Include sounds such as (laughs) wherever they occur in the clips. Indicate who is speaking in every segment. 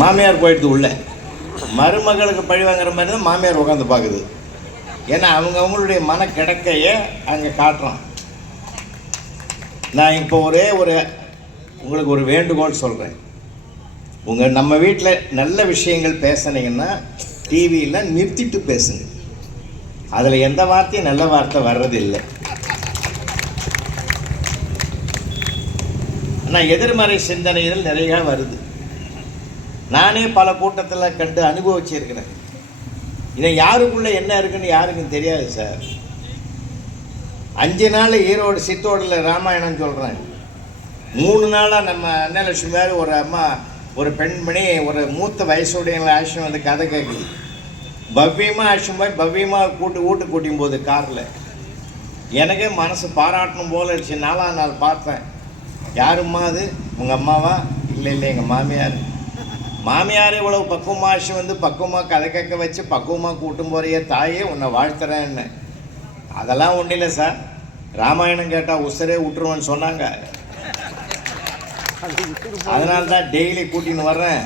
Speaker 1: மாமியார் போயிடுது உள்ளே. மருமகளுக்கு பழி வாங்குற மாதிரி தான் மாமியார் உட்காந்து பார்க்குது. ஏன்னா அவங்க அவங்களுடைய மன கிடக்கையே அங்கே காட்டுறான். நான் இப்போ ஒரே ஒரு உங்களுக்கு ஒரு வேண்டுகோள் சொல்கிறேன் உங்கள் நம்ம வீட்டில் நல்ல விஷயங்கள் பேசுனீங்கன்னா டிவியில் நிறுத்திட்டு பேசுங்க. அதில் எந்த வார்த்தையும் நல்ல வார்த்தை வர்றதில்லை. ஆனால் எதிர்மறை சிந்தனைகள் நிறையா வருது. நானே பல கூட்டத்தில் கண்டு அனுபவிச்சிருக்கிறேன். இதை யாருக்குள்ளே என்ன இருக்குன்னு யாருக்கும் தெரியாது சார். அஞ்சு நாள் ஈரோடு சித்தோடில் ராமாயணம் சொல்கிறேன் மூணு நாளாக நம்ம அன்னலட்சுமி மாதிரி ஒரு அம்மா ஒரு பெண்மணி ஒரு மூத்த வயசுடைய ஆக்ஷன் வந்து கதை கேட்குது. பவ்யமாக ஆக்ஷன் போய் பவ்யமாக கூட்டு வீட்டு கூட்டியும் போது காரில். எனக்கே மனசு பாராட்டணும் போல இருந்துச்சு. நாலாம் நாள் பார்த்தேன். யாரும்மா அது? உங்கள் அம்மாவா? இல்லை இல்லை எங்கள் மாமியார். மாமியார் இவ்வளவு பக்குவமாக வந்து பக்குவமாக கதை கேட்க வச்சு பக்குவமாக கூட்டும் போறிய தாயே உன்னை வாழ்த்துறேன்னு. அதெல்லாம் ஒன்றும் இல்லை சார். ராமாயணம் கேட்டால் உசரே விட்டுருவேன்னு சொன்னாங்க. அதனால தான் டெய்லி கூட்டின்னு வர்றேன்.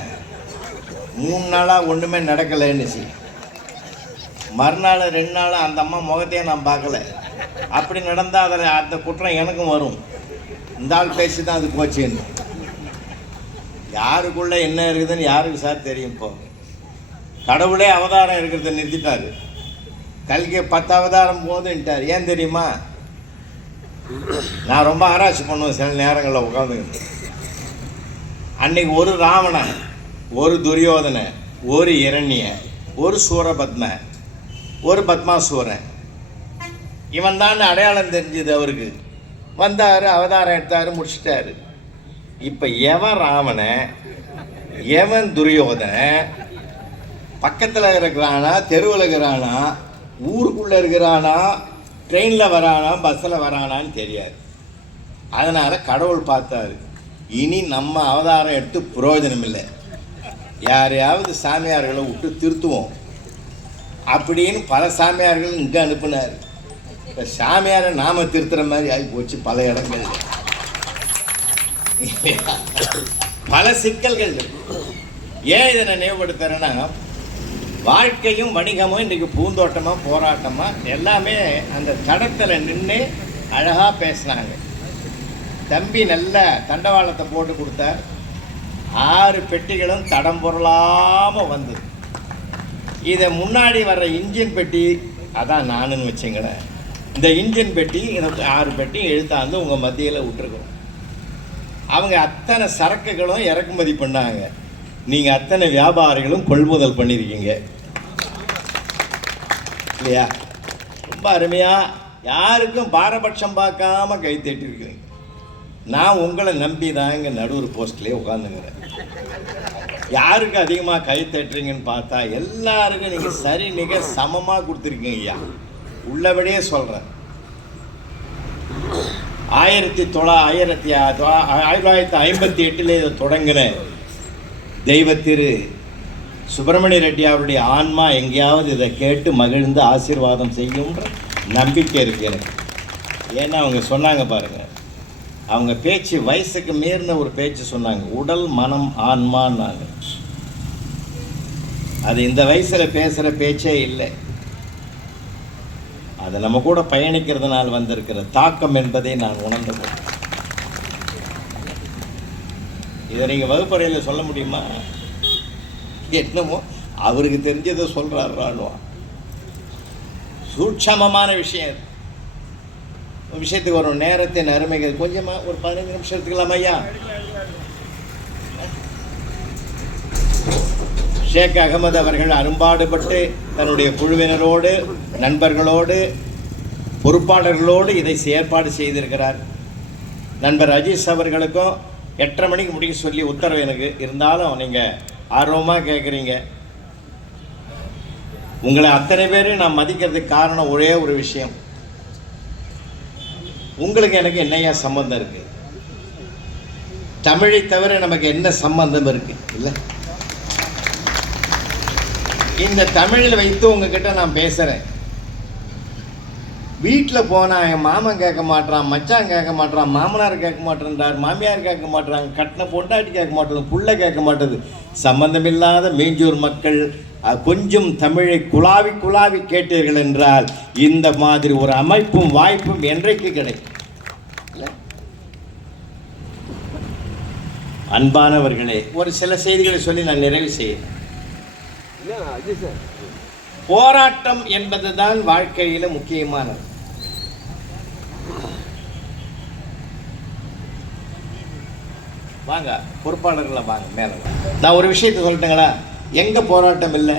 Speaker 1: மூணு நாளாக ஒன்றுமே நடக்கலைன்னுச்சு மறுநாள் ரெண்டு நாள் அந்த அம்மா முகத்தையே நான் பார்க்கல. அப்படி நடந்தால் அதில் அந்த குற்றம் எனக்கும் வரும். இந்த ஆள் பேசி தான் அது போச்சுன்னு. யாருக்குள்ளே என்ன இருக்குதுன்னு யாருக்கு சார் தெரியும் இப்போ? கடவுளே அவதாரம் இருக்கிறத நிறுத்திட்டாரு. கல்கி பத்து அவதாரம் போதுன்ட்டார். ஏன் தெரியுமா? நான் ரொம்ப ஆராய்ச்சி பண்ணுவேன் சில நேரங்களில் உட்காந்துக்கிட்டு. அன்னைக்கு ஒரு ராவணன் ஒரு துரியோதனை ஒரு இரண்ய ஒரு சூரபத்ம ஒரு பத்மாசூரன். இவன் தான் அடையாளம் தெரிஞ்சது அவருக்கு. வந்தார் அவதாரம் எடுத்தார் முடிச்சிட்டாரு. இப்போ எவன் ராவணன் எவன் துரியோதனை பக்கத்தில் இருக்கிறானா தெருவில் இருக்கிறானா ஊருக்குள்ளே இருக்கிறானா ட்ரெயினில் வரானா பஸ்ஸில் வரானான்னு தெரியாது. அதனால் கடவுள் பார்த்தாரு இனி நம்ம அவதாரம் எடுத்து பிரயோஜனம் இல்லை யாரையாவது சாமியார்களை விட்டு திருத்துவோம். அப்படின்னு பல சாமியார்கள் இங்கே அனுப்புனார். இப்போ சாமியாரை நாம திருத்துற மாதிரி ஆகி போச்சு பல இடங்கள்ல. பல சிக்கல்கள் ஏன் இதை நான் நினைவுபடுத்துறேன்னா வாழ்க்கையும் வணிகமும் இன்றைக்கி பூந்தோட்டமாக போராட்டமாக எல்லாமே அந்த தடத்தில் நின்று அழகாக பேசினாங்க. தம்பி நல்ல தண்டவாளத்தை போட்டு கொடுத்தார். ஆறு பெட்டிகளும் தடம் பொருளாமல் வந்தது. இதை முன்னாடி வர்ற இன்ஜின் பெட்டி அதான் நானுன்னு வச்சுங்களேன். இந்த இன்ஜின் பெட்டி எனக்கு ஆறு பெட்டி எழுத்தாந்து உங்கள் மத்தியில் விட்டுருக்கோம் அவங்க அத்தனை சரக்குகளும் இறக்குமதி பண்ணாங்க. நீங்கள் அத்தனை வியாபாரிகளும் கொள்முதல் பண்ணியிருக்கீங்க இல்லையா? ரொம்ப அருமையாக யாருக்கும் பாரபட்சம் பார்க்காம கை தட்டிருக்கீங்க நான் உங்களை நம்பி தான் இங்கே நடுவர் போஸ்ட்லேயே உட்காந்துங்கிறேன் யாருக்கு அதிகமாக கை தட்டுறீங்கன்னு பார்த்தா எல்லாருக்கும் நீங்கள் சரி நிக சமமாக கொடுத்துருக்கீங்க ஐயா. உள்ளபடியே சொல்கிறேன் ஆயிரத்தி தொள்ளா ஆயிரத்தி தொ- ஆயிரத்தி தொள்ளாயிரத்தி ஐம்பத்தி எட்டில் இதை தொடங்கின தெய்வத்திரு சுப்பிரமணிய ரெட்டி அவருடைய ஆன்மா எங்கேயாவது இதை கேட்டு மகிழ்ந்து ஆசீர்வாதம் செய்யும்ன்ற நம்பிக்கை இருக்கு எனக்கு. ஏன்னா அவங்க சொன்னாங்க பாருங்கள் அவங்க பேச்சு வயசுக்கு மீறின ஒரு பேச்சு சொன்னாங்க உடல் மனம் ஆன்மான்னாங்க. அது இந்த வயசில் பேசுகிற பேச்சே இல்லை. அது நம்ம கூட பயணிக்கிறதுனால் வந்திருக்கிற தாக்கம் என்பதை நான் உணர்ந்து கொண்டேன். இதை நீங்கள் வகுப்பறையில் சொல்ல முடியுமா? என்னமோ அவருக்கு தெரிஞ்சதை சொல்கிறார் ராணுவம் சூட்சமமான விஷயம் விஷயத்துக்கு வரும் நேரத்தின் அருமைகள். கொஞ்சமாக ஒரு பதினஞ்சு நிமிஷம் எடுத்துக்கலாமா ஐயா? ஷேக் அகமது அவர்கள் அரும்பாடுபட்டு தன்னுடைய குழுவினரோடு நண்பர்களோடு பொறுப்பாளர்களோடு இதை ஏற்பாடு செய்திருக்கிறார். நண்பர் அஜீஸ் அவர்களுக்கும் எட்டரை மணிக்கு முடிக்க சொல்லி உத்தரவு எனக்கு. இருந்தாலும் நீங்கள் ஆர்வமாக கேட்குறீங்க உங்களை அத்தனை பேரையும் நான் மதிக்கிறதுக்கு காரணம் ஒரே ஒரு விஷயம். உங்களுக்கு எனக்கு என்னையா சம்பந்தம் இருக்குது தமிழை தவிர நமக்கு என்ன சம்பந்தம் இருக்குது இல்லை? இந்த தமிழில் வைத்து உங்ககிட்ட நான் பேசுகிறேன் வீட்டில் போனால் என் மாமன் கேட்க மாட்டான் மச்சான் கேட்க மாட்டான் மாமனார் கேட்க மாட்டேன்றார் மாமியார் கேட்க மாட்டுறாங்க கட்டின பொண்டாட்டி கேட்க மாட்டோம் புள்ள கேட்க மாட்டேது. சம்பந்தமில்லாத மீஞ்சூர் மக்கள் கொஞ்சம் தமிழை குழாவி குழாவி கேட்டீர்கள் என்றால் இந்த மாதிரி ஒரு அமைப்பும் வாய்ப்பும் என்றைக்கு கிடைக்கும்? அன்பானவர்களே ஒரு சில செய்திகளை சொல்லி நான் நிறைவு செய்கிறேன். போராட்டம் என்பதுதான் வாழ்க்கையில முக்கியமானது. வாங்க பொறுப்பாளர்களை வாங்க மேல நான் ஒரு விஷயத்தை சொல்லட்டுங்களா? எங்க போராட்டம் இல்லை?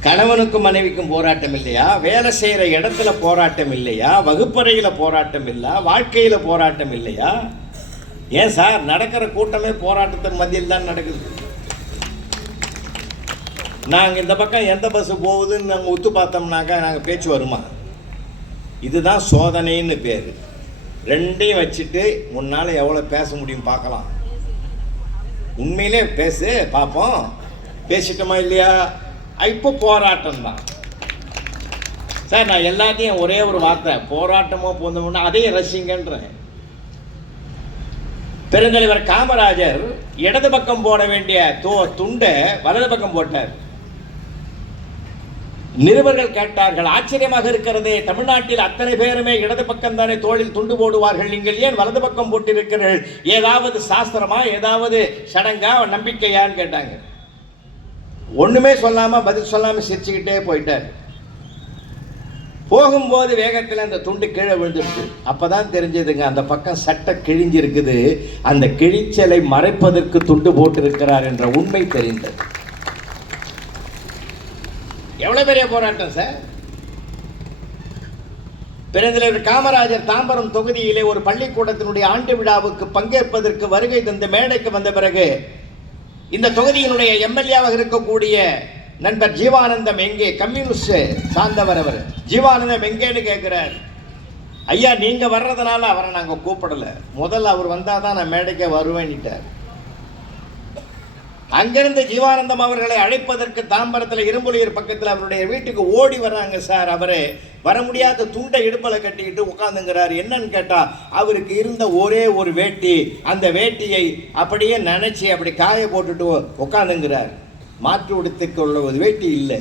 Speaker 1: கணவனுக்கும் மனைவிக்கும் போராட்டம் இல்லையா? வேலை செய்யற இடத்துல போராட்டம் இல்லையா? வகுப்பறையில போராட்டம் இல்ல? வாழ்க்கையில போராட்டம் இல்லையா? ஏன் சார் நடக்கிற கூட்டமே போராட்டத்தின் மத்தியில் தான் நடக்குது. நாங்கள் இந்த பக்கம் எந்த பஸ் போகுதுன்னு நாங்கள் ஒத்து பார்த்தோம்னாக்கா நாங்கள் பேச்சு வருமா? இதுதான் சோதனைன்னு பேர். ரெண்டையும் வச்சுட்டு உன்னால் எவ்வளோ பேச முடியும் பார்க்கலாம். உண்மையிலே பேசு பார்ப்போம். பேசிட்டோமா இல்லையா? இப்போ போராட்டம் தான் சார் நான் எல்லாத்தையும் ஒரே ஒரு வார்த்தை போராட்டமோ போந்தோம்னா அதையும் ரசிங்கன்றேன். பெருந்தலைவர் காமராஜர் இடது பக்கம் போட வேண்டிய தோ துண்டை வலது பக்கம் போட்டார். நிருபர்கள் கேட்டார்கள் ஆச்சரியமாக இருக்கிறதே தமிழ்நாட்டில் அத்தனை பேருமே இடது பக்கம் தானே தோளில் துண்டு போடுவார்கள் நீங்கள் ஏன் வலது பக்கம் போட்டிருக்கிறீர்கள்? ஏதாவது சாஸ்திரமா ஏதாவது சடங்கா நம்பிக்கையான்னு கேட்டாங்க. ஒண்ணுமே சொல்லாம பதில் சொல்லாம சிரிச்சுக்கிட்டே போயிட்டார். போகும்போது வேகத்தில் அந்த துண்டு கீழே விழுந்துருச்சு. அப்பதான் தெரிஞ்சதுங்க அந்த பக்கம் சட்டை கிழிஞ்சிருக்குது. அந்த கிழிச்சலை மறைப்பதற்கு துண்டு போட்டிருக்கிறார் என்ற உண்மை தெரிந்தது. எவ்வளோ பெரிய போராட்டம் சார் பெருந்தலைவர் காமராஜர் தாம்பரம் தொகுதியிலே ஒரு பள்ளிக்கூடத்தினுடைய ஆண்டு விழாவுக்கு பங்கேற்பதற்கு வருகை தந்த மேடைக்கு வந்த பிறகு இந்த தொகுதியினுடைய எம்எல்ஏவாக இருக்கக்கூடிய நண்பர் ஜீவானந்தம் எங்கே? கம்யூனிஸ்ட் சார்ந்தவர் அவர். ஜீவானந்தம் எங்கேன்னு கேட்குறார். ஐயா நீங்கள் வர்றதுனால அவரை நாங்கள் கூப்பிடலை. முதல்ல அவர் வந்தால் தான் நான் மேடைக்கே வருவேன்னுட்டார். அங்கிருந்து ஜீவானந்தம் அவர்களை அழைப்பதற்கு தாம்பரத்தில் இரும்புலியர் பக்கத்தில் அவருடைய வீட்டுக்கு ஓடி வராங்க சார். அவரே வர முடியாத துண்டை இடுப்பலை கட்டிக்கிட்டு உட்காந்துங்கிறார் என்னன்னு கேட்டால் அவருக்கு இருந்த ஒரே ஒரு வேட்டி. அந்த வேட்டியை அப்படியே நினச்சி அப்படி காய போட்டுட்டு உட்காந்துங்கிறார் மாற்று உடுத்துக்குள்ள ஒரு வேட்டி இல்லை.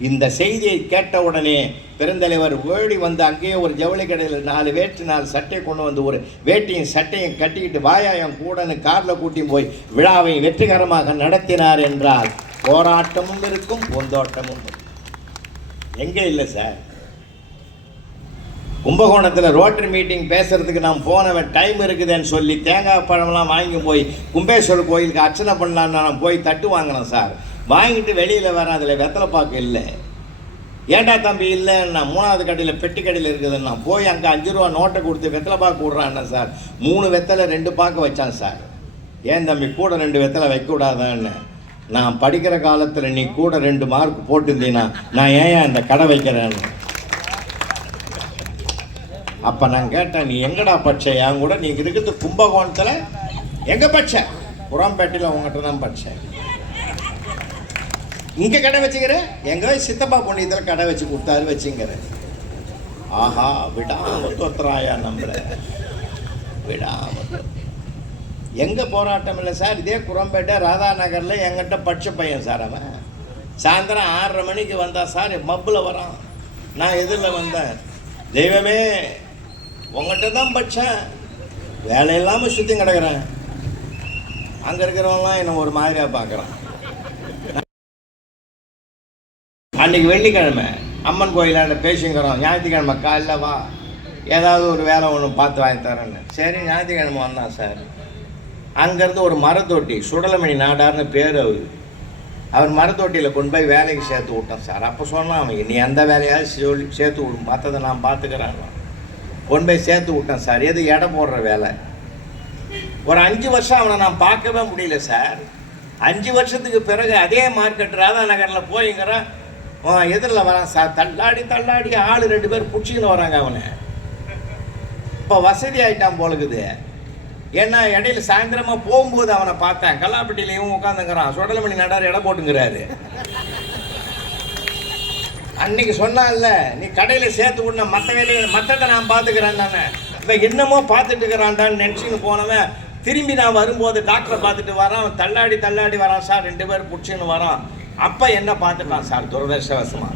Speaker 1: இந்த செய்தியை கேட்ட உடனே பெருந்தலைவர் ஓடி வந்து அங்கேயே ஒரு ஜவுளி கடையில் நாலு வேட்டி நாலு சட்டையை கொண்டு வந்து ஒரு வேட்டியும் சட்டையும் கட்டிக்கிட்டு வாயாயம் கூடன்னு காரில் கூட்டி போய் விழாவை வெற்றிகரமாக நடத்தினார் என்றால் போராட்டமும் இருக்கும் பொந்தோட்டமும் எங்கே இல்லை சார்? கும்பகோணத்தில் ரோட்டரி மீட்டிங் பேசுறதுக்கு நான் போனவன் டைம் இருக்குதுன்னு சொல்லி தேங்காய் பழம்லாம் வாங்கி போய் கும்பேஸ்வரர் கோயிலுக்கு அர்ச்சனை பண்ணலான்னு நான் போய் தட்டு வாங்கினேன் சார். வாங்கிட்டு வெளியில் வரேன் அதில் வெத்தலை பாக்கு இல்லை. ஏன்டா தம்பி இல்லை நான் மூணாவது கடையில் பெட்டி கடையில் இருக்குதுன்னா நான் போய் அங்கே அஞ்சு ரூபா நோட்டை கொடுத்து வெத்தலை பாக்கு விட்றான்னு சார்? மூணு வெத்தலை ரெண்டு பாக்கு வச்சான் சார். ஏன் தம்பி கூட ரெண்டு வெத்தலை வைக்கக்கூடாதான்னு? நான் படிக்கிற காலத்தில் நீ கூட ரெண்டு மார்க் போட்டிருந்தீங்கன்னா நான் ஏன் இந்த கடை வைக்கிறேன்னு? அப்போ நான் கேட்டேன் நீ எங்கடா பட்ச என் கூட நீ இருக்கிறது கும்பகோணத்தில். எங்கே பட்ச புறம்பேட்டையில் உங்ககிட்ட தான் பட்சேன் இங்கே கடை வச்சுக்கிற? எங்கே சித்தப்பா புண்ணியத்தில் கடை வச்சு கொடுத்தாரு வச்சுங்கிற ஆஹா விடாம தொத்துறாயா நம்மள. விடாம எங்கே போராட்டம் இல்லை சார்? இதே குரம்பேட்டை ராதா நகரில் எங்கிட்ட பட்ச பையன் சார் அவன். சாயந்தரம் ஆறரை மணிக்கு வந்தான் சார் மப்பில் வரான். நான் எதிரில் வந்தேன். தெய்வமே உங்கள்கிட்ட தான் பட்சேன் வேலை இல்லாமல் சுற்றி கிடக்குறேன். அங்கே இருக்கிறவங்களாம் என்னை ஒரு மாதிரியாக பார்க்குறான் அன்றைக்கி வெள்ளிக்கிழமை அம்மன் கோயிலாண்ட பேசிங்கிறோம். ஞாயிற்றுக்கிழமை காலைல வா. ஏதாவது ஒரு வேலை ஒன்று பார்த்து வாங்கி தரேன்னு. சரி ஞாயிற்றுக்கிழமை வந்தான் சார். அங்கேருந்து ஒரு மரத்தொட்டி சுடலமணி நாடார்னு பேர் அவர் அவர் மரத்தொட்டியில் கொண்டு போய் வேலைக்கு சேர்த்து விட்டோம் சார். அப்போ சொன்னான் அவன் நீ எந்த வேலையாவது சொல்லி சேர்த்து விடும் மற்றதை நான் பார்த்துக்கிறேன். கொண்டு போய் சேர்த்து விட்டேன் சார். எது எடை போடுற வேலை? ஒரு அஞ்சு வருஷம் அவனை நான் பார்க்கவே முடியல சார். அஞ்சு வருஷத்துக்கு பிறகு அதே மார்க்கெட் ராதா நகரில் போய்ங்கிறான். எதிரில் வரான் சார். தள்ளாடி தள்ளாடி ஆள் ரெண்டு பேர் பிடிச்சிக்கின்னு வராங்க அவனை. இப்போ வசதி ஆகிட்டான் போலுக்குது. ஏன்னா இடையில சாயந்தரமாக போகும்போது அவனை பார்த்தேன். கல்லாப்பட்டியிலையும் உட்காந்துங்கிறான் சுடலமணி நடார் இடம் போட்டுங்கிறாரு. அன்னைக்கு சொன்னான்ல நீ கடையில் சேர்த்து விடணும் மற்ற வேலையை மற்றதை நான் பார்த்துக்கிறேன் தானே. இவன் என்னமோ பார்த்துட்டு இருக்கிறான்டான்னு நினச்சின்னு போனவன் திரும்பி நான் வரும்போது டாக்டரை பார்த்துட்டு வரான். தள்ளாடி தள்ளாடி வரான் சார். ரெண்டு பேர் பிடிச்சின்னு வரான். அப்போ என்ன பார்த்துட்டான் சார்? துரதிருஷ்டவசமா.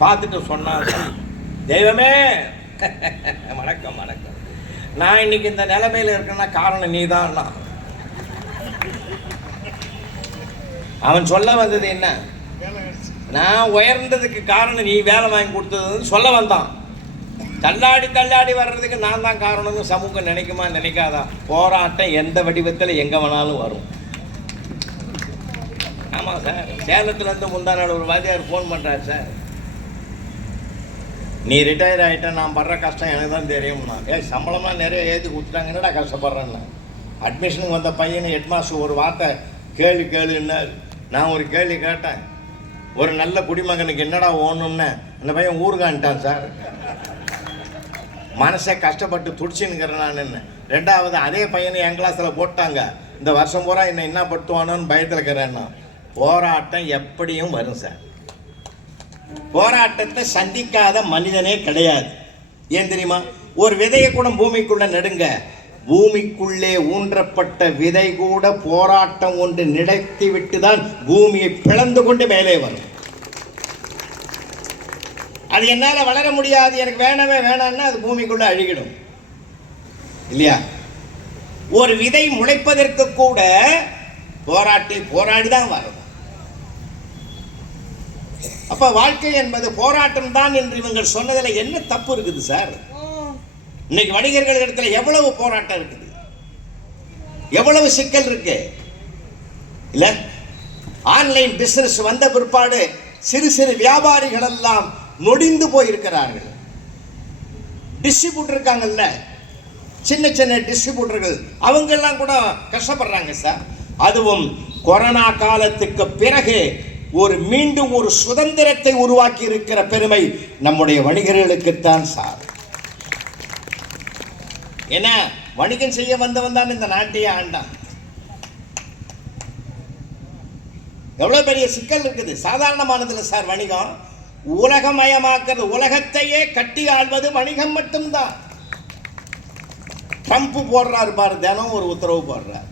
Speaker 1: பார்த்துட்டு சொன்னான் தெய்வமே! (laughs) வணக்கம் வணக்கம். நான் இன்னைக்கு இந்த நிலைமையில இருக்கேன்னா காரணம் நீ தான் அவன் சொல்ல வந்தது என்ன? நான் உயர்ந்ததுக்கு காரணம் நீ வேலை வாங்கி கொடுத்ததுன்னு சொல்ல வந்தான். தள்ளாடி தள்ளாடி வர்றதுக்கு நான் தான் காரணம்னு சமூகம் நினைக்குமா நினைக்காதா? போராட்டம் எந்த வடிவத்தில் எங்கே வேணாலும் வரும். ஆமாம் சார். சேலத்துலேருந்து முந்தா நாள் ஒரு வாத்தியார் ஃபோன் பண்ணுறாரு சார். நீ ரிட்டையர் ஆகிட்ட நான் படுற கஷ்டம் எனக்கு தான் தெரியும்னா ஏ சம்பளமாக நிறைய ஏற்றி கொடுத்துட்டாங்க. என்னடா கஷ்டப்படுறேன்னு? அட்மிஷனுக்கு வந்த பையனை ஹெட்மாஸ்டர் ஒரு வார்த்தை கேள்வி கேளுன்னாரு. நான் ஒரு கேள்வி கேட்டேன். ஒரு நல்ல குடிமகனுக்கு என்னடா ஓணும்னு? அந்த பையன் ஊருகான்ட்டான் சார். மனசை கஷ்டப்பட்டு துடிச்சுன்னுக்கிறேன் நான். என்ன ரெண்டாவது அதே பையனை என் கிளாஸில் போட்டாங்க. இந்த வருஷம் பூரா என்னை என்ன படுத்துவானோன்னு பயத்தில் இருக்கிறேன்னா போராட்டம் எப்படியும் வரும் சார். போராட்டத்தை சந்திக்காத மனிதனே கிடையாது. ஏன் தெரியுமா? ஒரு விதையை கூட பூமிக்குள்ளே நடுங்க. பூமிக்குள்ளே ஊன்றப்பட்ட விதை கூட போராட்டம் ஒன்று நினைத்து விட்டு தான் பூமியை பிளந்து கொண்டு மேலே வரும். அது என்னால் வளர முடியாது. எனக்கு வேணவே வேணாம்னா அது பூமிக்குள்ளே அழுகிடும். இல்லையா? ஒரு விதை முளைப்பதற்கு கூட போராட்டி போராடி தான் வரும். அப்ப வாழ்க்கை என்பது போராட்டம் தான் என்று இவங்க சொன்னதுல என்ன தப்பு இருக்குது சார் இன்னைக்கு வணிகர்கள் இடத்துல எவ்வளவு போராட்டம் இருக்குது? எவ்வளவு சிக்கல் இருக்கு? இல்ல? ஆன்லைன் பிசினஸ் வந்த பிற்பாடு சிறு சிறு வியாபாரிகள் எல்லாம் நொடிந்து போயிருக்கிறார்கள். டிஸ்ட்ரிபியூட்டர் இருக்காங்கல்ல? சின்ன சின்ன டிஸ்ட்ரிபியூட்டர்கள் அவங்கெல்லாம் கூட கஷ்டப்படுறாங்க சார் அதுவும் கொரோனா காலத்துக்கு பிறகு ஒரு மீண்டும் ஒரு சுதந்திரத்தை உருவாக்கி இருக்கிற பெருமை நம்முடைய வணிகர்களுக்குத்தான் சார். என்ன? வணிகம் செய்ய வந்தவன் தான் இந்த நாட்டையே ஆண்டான். எவ்வளவு பெரிய சிக்கல் இருக்குது. சாதாரணமானதுல சார் வணிகம். உலகமயமாக்குறது உலகத்தையே கட்டி ஆள்வது வணிகம் மட்டும்தான். ட்ரம்ப் போடுறாரு பாரு தினம் ஒரு உத்தரவு போடுறார்.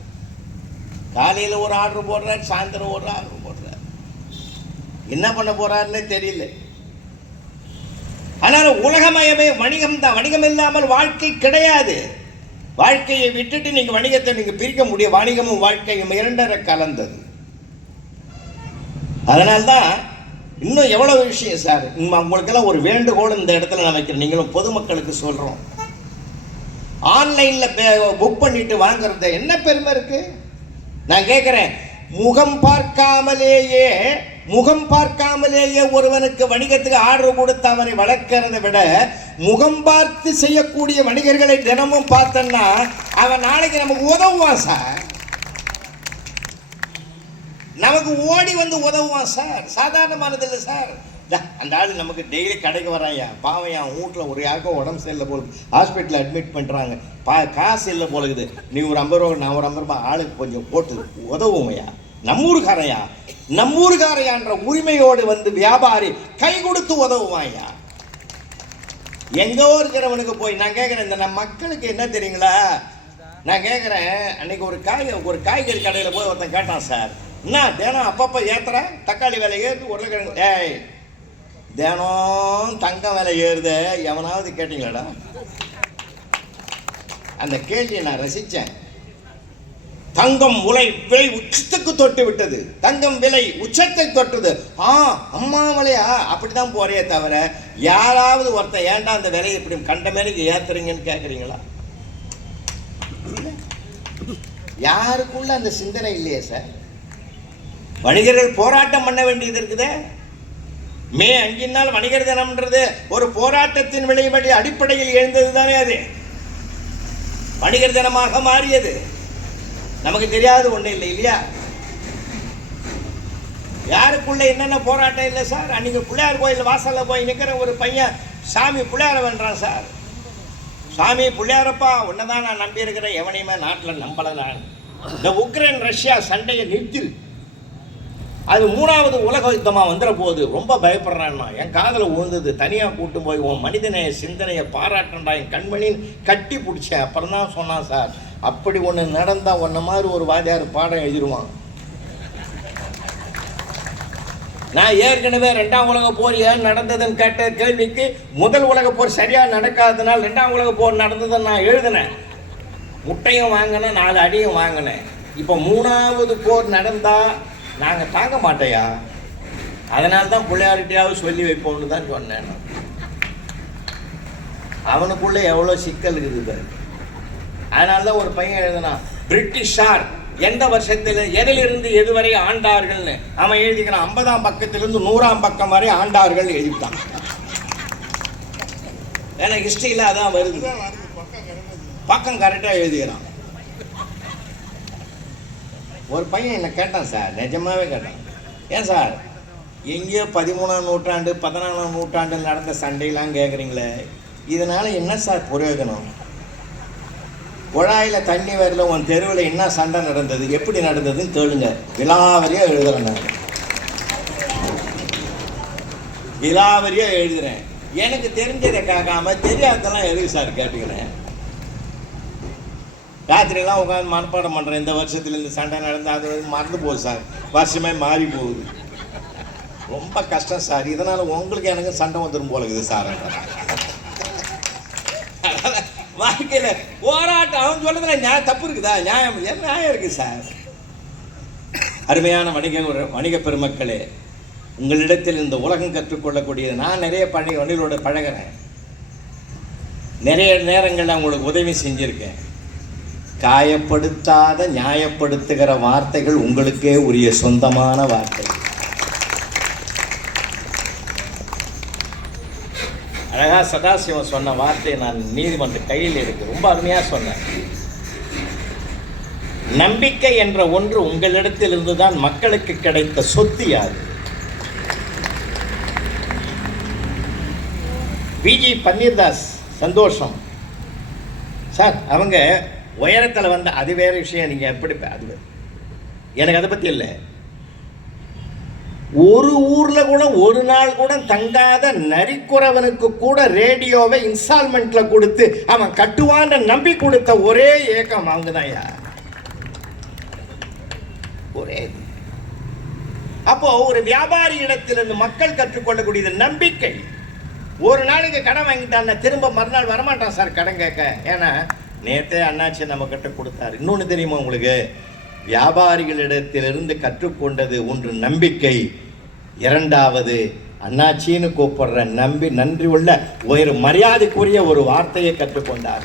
Speaker 1: காலையில் ஒரு ஆர்டர் போடுறார் சாயந்தரம் ஒரு ஆர்டர் என்ன பண்ண போறாருன்னு தெரியல. ஆனால் உலகமயமே வணிகம் தான். வணிகம் இல்லாமல் வாழ்க்கை கிடையாது. வாழ்க்கையை விட்டுட்டு நீங்க வணிகத்தை நீங்க பிரிக்க முடியும் வணிகமும் வாழ்க்கையும் இரண்டரை கலந்தது. அதனால்தான் இன்னும் எவ்வளவு விஷயம் சார்? இன்னும் உங்களுக்கெல்லாம் ஒரு வேண்டுகோள் இந்த இடத்துல நான் வைக்கிறேன். நீங்களும் பொதுமக்களுக்கு சொல்றோம். ஆன்லைன்ல புக் பண்ணிட்டு வாங்குறது என்ன பெருமை இருக்கு? நான் கேட்கிறேன் முகம் பார்க்காமலேயே முகம் பார்க்காமலேயே ஒருவனுக்கு வணிகத்துக்கு ஆர்டர் கொடுத்து அவனை வளர்க்கறதை விட முகம் பார்த்து செய்யக்கூடிய வணிகர்களை தினமும் பார்த்தோன்னா அவன் நாளைக்கு நமக்கு உதவுவான் சார். நமக்கு ஓடி வந்து உதவுவான் சார். சாதாரணமானது இல்லை சார். அந்த ஆள் நமக்கு டெய்லி கடைக்கு வராயா பாவம் என் வீட்டில் ஒரு யாருக்கோ உடம்பு சரியில்லை போல ஹாஸ்பிட்டலில் அட்மிட் பண்ணுறாங்க பா காசு இல்லை போலக்குது நீ ஒரு ஐம்பது ரூபா நான் ஒரு ஐம்பது ரூபா ஆளுக்கு கொஞ்சம் போட்டு உதவுமையா நம்மூருக்காரையா நம்மூருக்காரையான்ற உரிமையோடு வந்து வியாபாரி கை கொடுத்து உதவுவாயா எங்கோ இருக்கிறவனுக்கு போய் நான் கேட்குறேன் இந்த நம்ம மக்களுக்கு என்ன தெரியுங்களா? நான் கேட்குறேன் அன்னைக்கு ஒரு காய் ஒரு காய்கறி கடையில் போய் ஒருத்தன் கேட்டான் சார் என்ன தினம் அப்பப்போ ஏத்துற? தக்காளி விலை ஏறுது உருளைக்கிழங்கு ஏய் தினம் தங்கம் விலை ஏறுதே எவனாவது கேட்டீங்களாடா? அந்த கேள்வியை நான் ரசித்தேன் தங்கம் உலை விலை உச்சத்துக்கு தொட்டு விட்டது. தங்கம் விலை உச்சத்தை தொட்டது. ஆ அம்மா அப்படி அப்படிதான் போறே தவிர யாராவது ஒருத்தன் ஏன்டா அந்த விலையை இப்படி கண்ட மேலுக்கு ஏத்துறீங்கன்னு கேட்குறீங்களா யாருக்குள்ள அந்த சிந்தனை இல்லையே சார் வணிகர்கள் போராட்டம் பண்ண வேண்டியது இருக்குதே. மே அஞ்சு நாள் வணிகர் தினம்ன்றது ஒரு போராட்டத்தின் விளைவடி அடிப்படையில் எழுந்தது தானே அது. வணிகர் தினமாக மாறியது. நமக்கு தெரியாத ஒண்ணு இல்லை இல்லையா? யாருக்குள்ள என்னென்ன போராட்டம் இல்லை சார்? அன்னைக்கு பிள்ளையார் கோயில் வாசல்ல போய் நிற்கிற ஒரு பையன் சாமி பிள்ளையார வேண்டான் சார். சாமி பிள்ளையாரப்பா உன்னதான் நான் நம்பி இருக்கிறேன் எவனையுமே நாட்டில் நம்பலை நான். இந்த உக்ரைன் ரஷ்யா சண்டையை நிறுத்திரு அது மூணாவது உலக யுத்தமாக வந்துட போகுது ரொம்ப பயப்படுறான்னா என் காதில் உழுந்தது தனியாக கூட்டு போய் உன் மனிதனைய சிந்தனையை பாராட்டண்டா என் கண்மணின்னு கட்டி பிடிச்சேன். அப்புறம் தான் சொன்னான் சார். அப்படி ஒன்று நடந்தால் ஒன்ன மாதிரி ஒரு வாத்தியார் பாடம் எழுதிருவான் நான் ஏற்கனவே ரெண்டாம் உலக போர் ஏன் நடந்ததுன்னு கேட்ட கேள்விக்கு முதல் உலக போர் சரியாக நடக்காததுனால் ரெண்டாம் உலக போர் நடந்ததுன்னு நான் எழுதினேன். முட்டையும் வாங்கினேன் நாலு அடியும் வாங்கினேன். இப்போ மூணாவது போர் நடந்தால் நாங்கள் தாங்க மாட்டையா? அதனால தான் பிள்ளையார்கிட்டையாவது சொல்லி வைப்போம்னு தான் சொன்னேன் நான். அவனுக்குள்ளே எவ்வளோ சிக்கல் இருக்குது அதனால தான் ஒரு பையன் எழுதினான் பிரிட்டிஷார் எந்த வருஷத்தில் எதிலிருந்து எதுவரை ஆண்டார்கள்னு? அவன் எழுதிக்கிறான் ஐம்பதாம் பக்கத்திலிருந்து நூறாம் பக்கம் வரை ஆண்டார்கள் எழுதிட்டான் ஏன்னா ஹிஸ்டரியில் அதான் வருது. பக்கம் கரெக்டாக எழுதிக்கிறான் ஒரு பையன் என்னை கேட்டான் சார் நிஜமாவே கேட்டான். ஏன் சார்? எங்கேயோ பதிமூணாம் நூற்றாண்டு பதினாலாம் நூற்றாண்டு நடந்த சண்டையெல்லாம் கேட்குறீங்களே இதனால் என்ன சார் பிரயோஜனம்? குழாயில் தண்ணி வரல உன் தெருவில் என்ன சண்டை நடந்தது? எப்படி நடந்ததுன்னு கேளுங்க. விலாவரியாக எழுதுறேன் நான். விலாவரியாக எழுதுறேன். எனக்கு தெரிஞ்சதை கேட்காம தெரியாததெல்லாம் எதுக்கு சார் கேட்டுக்கிறேன்? ராத்திரியெல்லாம் உட்காந்து மனப்பாடம் பண்ணுறேன் இந்த வருஷத்தில் இந்த சண்டை நடந்து அது வந்து மறந்து போகுது சார். வருஷமே மாறி போகுது. ரொம்ப கஷ்டம் சார். இதனால் உங்களுக்கு எனக்கு சண்டை வந்துடும் போல இருக்குது சார். வாழ்க்கையில் போராட்டம் அவன் சொல்றதுல நியாயம் தப்பு இருக்குதா? நியாயம் என்ன நியாயம் இருக்குது சார்? அருமையான வணிக வணிக பெருமக்களே உங்களிடத்தில் இந்த உலகம் கற்றுக்கொள்ளக்கூடியது நான் நிறைய பணி வணிகளோட பழகிறேன். நிறைய நேரங்களில் உங்களுக்கு உதவி செஞ்சுருக்கேன். காயப்படுத்தாத நியாயப்படுத்துகிற வார்த்தைகள் உங்களுக்கே உரிய சொந்தமான வார்த்தைகள். அழகா சதாசிவம் சொன்ன வார்த்தையை நான் நீதிமன்ற கையில் இருக்கு ரொம்ப அருமையாக சொன்னேன். நம்பிக்கை என்ற ஒன்று உங்களிடத்திலிருந்து தான் மக்களுக்கு கிடைத்த சொத்து யாது. விஜி பன்னீர்தாஸ் சந்தோஷம். சார் அவங்க உயரத்தில் வந்த அது வேற விஷயம். நீங்கள் எப்படி அது எனக்கு அதை பற்றி இல்லை. ஒரு ஊர்ல கூட ஒரு நாள் கூட தங்காத நரிக்குறவனுக்கு கூட ரேடியோவை இன்ஸ்டால்மெண்ட்ல கொடுத்து அவன் கட்டுவான்னு நம்பி கொடுத்த ஒரே ஏக்கம் அவங்க ஒரே அப்போ ஒரு வியாபாரி இடத்திலிருந்து மக்கள் கற்றுக்கொள்ளக்கூடியது நம்பிக்கை. ஒரு நாளைக்கு கடன் வாங்கிட்டான்னா திரும்ப மறுநாள் வரமாட்டான் சார் கடன் கேட்க. ஏன்னா நேத்தே அண்ணாச்சி நம்ம கிட்ட கொடுத்தாரு. இன்னொன்று தெரியுமா உங்களுக்கு? வியாபாரிகளிடத்திலிருந்து கற்றுக்கொண்டது ஒன்று நம்பிக்கை. இரண்டாவது அண்ணாச்சின்னு கூப்பிடுற நம்பி நன்றி உள்ள ஒரு மரியாதைக்குரிய ஒரு வார்த்தையை கற்றுக்கொண்டார்.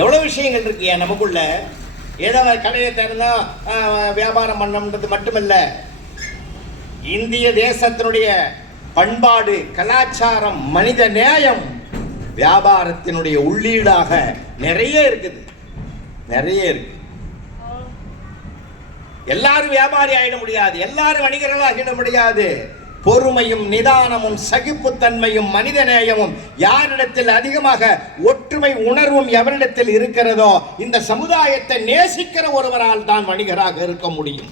Speaker 1: எவ்வளோ விஷயங்கள் இருக்கு ஏன் நமக்குள்ள? ஏதோ கடையை திறந்தா வியாபாரம் பண்ணம்ன்றது மட்டுமல்ல. இந்திய தேசத்தினுடைய பண்பாடு கலாச்சாரம் மனித நேயம் வியாபாரத்தினுடைய உள்ளீடாக நிறைய இருக்குது. நிறைய இருக்கு. எல்லாரும் வியாபாரி ஆகிட முடியாது. எல்லாரும் வணிகர்களாகிட முடியாது. பொறுமையும் நிதானமும் சகிப்புத்தன்மையும் மனித நேயமும் யாரிடத்தில் அதிகமாக ஒற்றுமை உணர்வும் எவரிடத்தில் இருக்கிறதோ இந்த சமுதாயத்தை நேசிக்கிற ஒருவரால் தான் வணிகராக இருக்க முடியும்.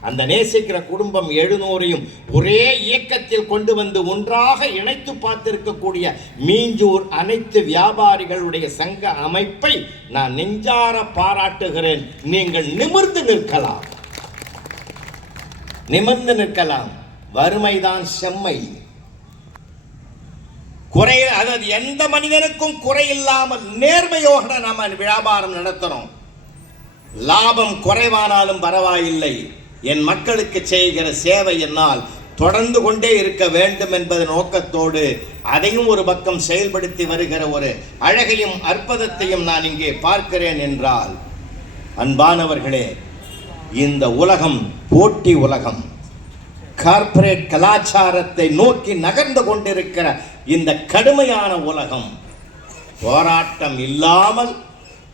Speaker 1: அந்த நேசிக்கிற குடும்பம் எழுநூறையும் ஒரே இயக்கத்தில் கொண்டு வந்து ஒன்றாக இணைத்து பார்த்திருக்கக்கூடிய மீஞ்சூர் அனைத்து வியாபாரிகளுடைய சங்க அமைப்பை நான் நெஞ்சார பாராட்டுகிறேன். நீங்கள் நிமிர்ந்து நிற்கலாம். நிமிர்ந்து நிற்கலாம். வறுமைதான் செம்மை. குறை அதாவது எந்த மனிதனுக்கும் குறையில்லாமல் நேர்மையோட நாம் வியாபாரம் நடத்துறோம். லாபம் குறைவானாலும் பரவாயில்லை. என் மக்களுக்கு செய்கிற சேவை என்னால் தொடர்ந்து கொண்டே இருக்க வேண்டும் என்பது நோக்கத்தோடு அதையும் ஒரு பக்கம் செயல்படுத்தி வருகிற ஒரு அழகையும் அற்புதத்தையும் நான் இங்கே பார்க்கிறேன் என்றால் அன்பானவர்களே இந்த உலகம் போட்டி உலகம். கார்ப்பரேட் கலாச்சாரத்தை நோக்கி நகர்ந்து கொண்டிருக்கிற இந்த கடுமையான உலகம் போராட்டம் இல்லாமல்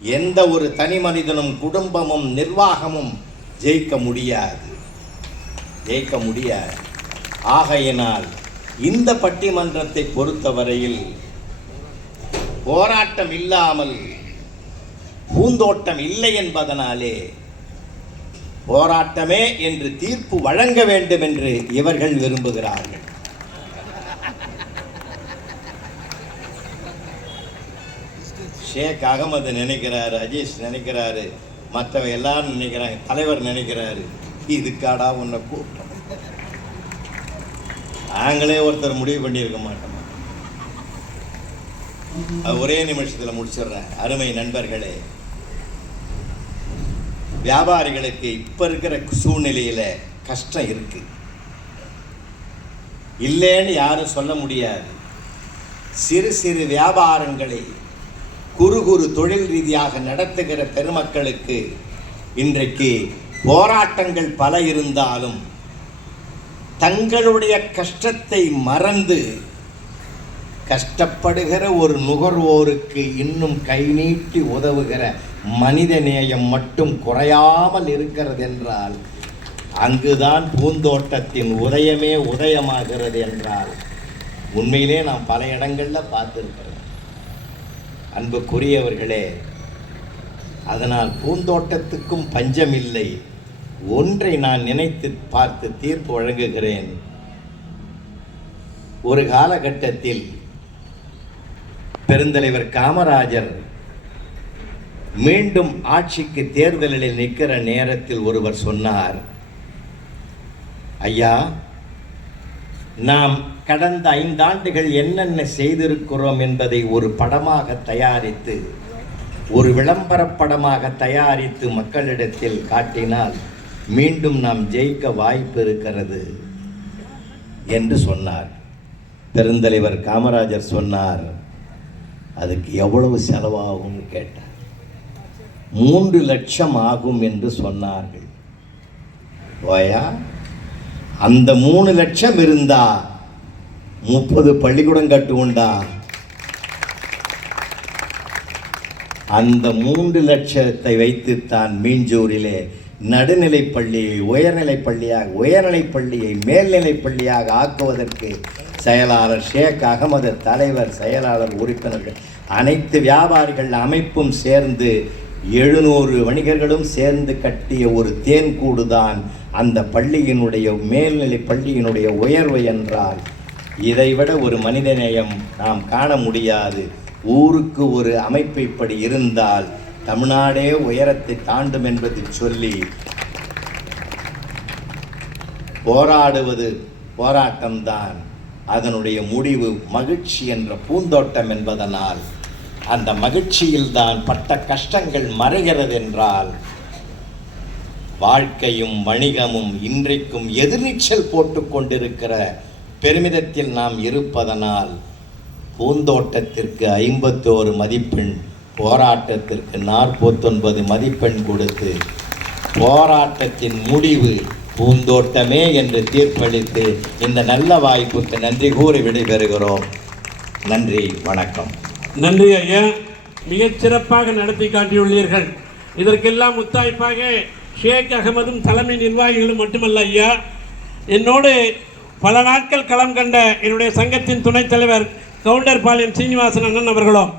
Speaker 1: எந்த ஒரு தனி மனிதனும் குடும்பமும் நிர்வாகமும் ஜெயிக்க முடியாது. ஜெயிக்க முடியாது. ஆகையினால் இந்த பட்டிமன்றத்தை பொறுத்தவரையில் போராட்டம் இல்லாமல் பூந்தோட்டம் இல்லை என்பதனாலே போராட்டமே என்று தீர்ப்பு வழங்க வேண்டும் என்று இவர்கள் விரும்புகிறார்கள். ஷேக் அகமது நினைக்கிறார் அஜீஷ் நினைக்கிறாரு மற்றவ எல்லாரும் நினைக்கிறாங்க. தலைவர் நினைக்கிறாரு. இதுக்காடா உன்னை கூட்டம் நாங்களே ஒருத்தர் முடிவு பண்ணியிருக்க மாட்டோமா? அது ஒரே நிமிஷத்தில் முடிச்சிடுறேன். அருமை நண்பர்களே வியாபாரிகளுக்கு இப்போ இருக்கிற சூழ்நிலையில் கஷ்டம் இருக்கு. இல்லைன்னு யாரும் சொல்ல முடியாது. சிறு சிறு வியாபாரங்களை குறு குறு தொழில் ரீதியாக நடத்துகிற பெருமக்களுக்கு இன்றைக்கு போராட்டங்கள் பல இருந்தாலும் தங்களுடைய கஷ்டத்தை மறந்து கஷ்டப்படுகிற ஒரு நுகர்வோருக்கு இன்னும் கை நீட்டி உதவுகிற மனித நேயம் மட்டும் குறையாமல் இருக்கிறது என்றால் அங்குதான் பூந்தோட்டத்தின் உதயமே உதயமாகிறது என்றால் உண்மையிலே நாம் பல இடங்களில் பார்த்துருக்கிறோம். அன்புக்குரியவர்களே அதனால் பூந்தோட்டத்துக்கும் பஞ்சமில்லை. ஒன்றை நான் நினைத்து பார்த்து தீர்ப்பு வழங்குகிறேன். ஒரு காலகட்டத்தில் பெருந்தலைவர் காமராஜர் மீண்டும் ஆட்சிக்கு தேர்தலில் நிற்கிற நேரத்தில் ஒருவர் சொன்னார் ஐயா நாம் கடந்த ஐந்தாண்டுகள் என்னென்ன செய்திருக்கிறோம் என்பதை ஒரு படமாக தயாரித்து ஒரு விளம்பரப் படமாக தயாரித்து மக்களிடத்தில் காட்டினால் மீண்டும் நாம் ஜெயிக்க வாய்ப்பு இருக்கிறது என்று சொன்னார். பெருந்தலைவர் காமராஜர் சொன்னார் அதுக்கு எவ்வளவு செலவாகும் கேட்டார். மூன்று லட்சம் ஆகும் என்று சொன்னார்கள். ஓயா அந்த மூணு லட்சம் இருந்தா முப்பது பள்ளிக்கூடம் கட்டுவோண்டா அந்த மூன்று லட்சத்தை வைத்துத்தான் மீஞ்சூரிலே நடுநிலை பள்ளியை உயர்நிலை பள்ளியாக உயர்நிலை பள்ளியை மேல்நிலை பள்ளியாக ஆக்குவதற்கு செயலாளர் ஷேக் அகமது தலைவர் செயலாளர் உறுப்பினர்கள் அனைத்து வியாபாரிகள் அமைப்பும் சேர்ந்து எழுநூறு வணிகர்களும் சேர்ந்து கட்டிய ஒரு தேன்கூடு தான் அந்த பள்ளியினுடைய மேல்நிலை பள்ளியினுடைய உயர்வு என்றால் இதைவிட ஒரு மனிதநேயம் நாம் காண முடியாது. ஊருக்கு ஒரு அமைப்பு இப்படி இருந்தால் தமிழ்நாடே உயரத்தை தாண்டும் என்பதை சொல்லி போராடுவது போராட்டம்தான். அதனுடைய முடிவு மகிழ்ச்சி என்ற பூந்தோட்டம் என்பதனால் அந்த மகிழ்ச்சியில்தான் பட்ட கஷ்டங்கள் மறைகிறது என்றால் வாழ்க்கையும் வணிகமும் இன்றைக்கும் எதிர்நீச்சல் போட்டு கொண்டிருக்கிற பெருமிதத்தில் நாம் இருப்பதனால் பூந்தோட்டத்திற்கு ஐம்பத்தோரு மதிப்பெண் போராட்டத்திற்கு நாற்பத்தொன்பது மதிப்பெண் கொடுத்து போராட்டத்தின் முடிவு பூந்தோட்டமே என்று தீர்ப்பளித்து இந்த நல்ல வாய்ப்புக்கு நன்றி கூறி விடைபெறுகிறோம். நன்றி வணக்கம்.
Speaker 2: நன்றி ஐயா. மிகச் சிறப்பாக நடத்தி காட்டியுள்ளீர்கள். இதற்கெல்லாம் முத்தாய்ப்பாக ஷேக் அகமதும் தலைமை நிர்வாகிகளும் மட்டுமல்ல ஐயா. என்னோடு பல நாட்கள் களம் கண்ட என்னுடைய சங்கத்தின் துணைத் தலைவர் கவுண்டர் பாளையம் சீனிவாசன் அண்ணன் அவர்களும்.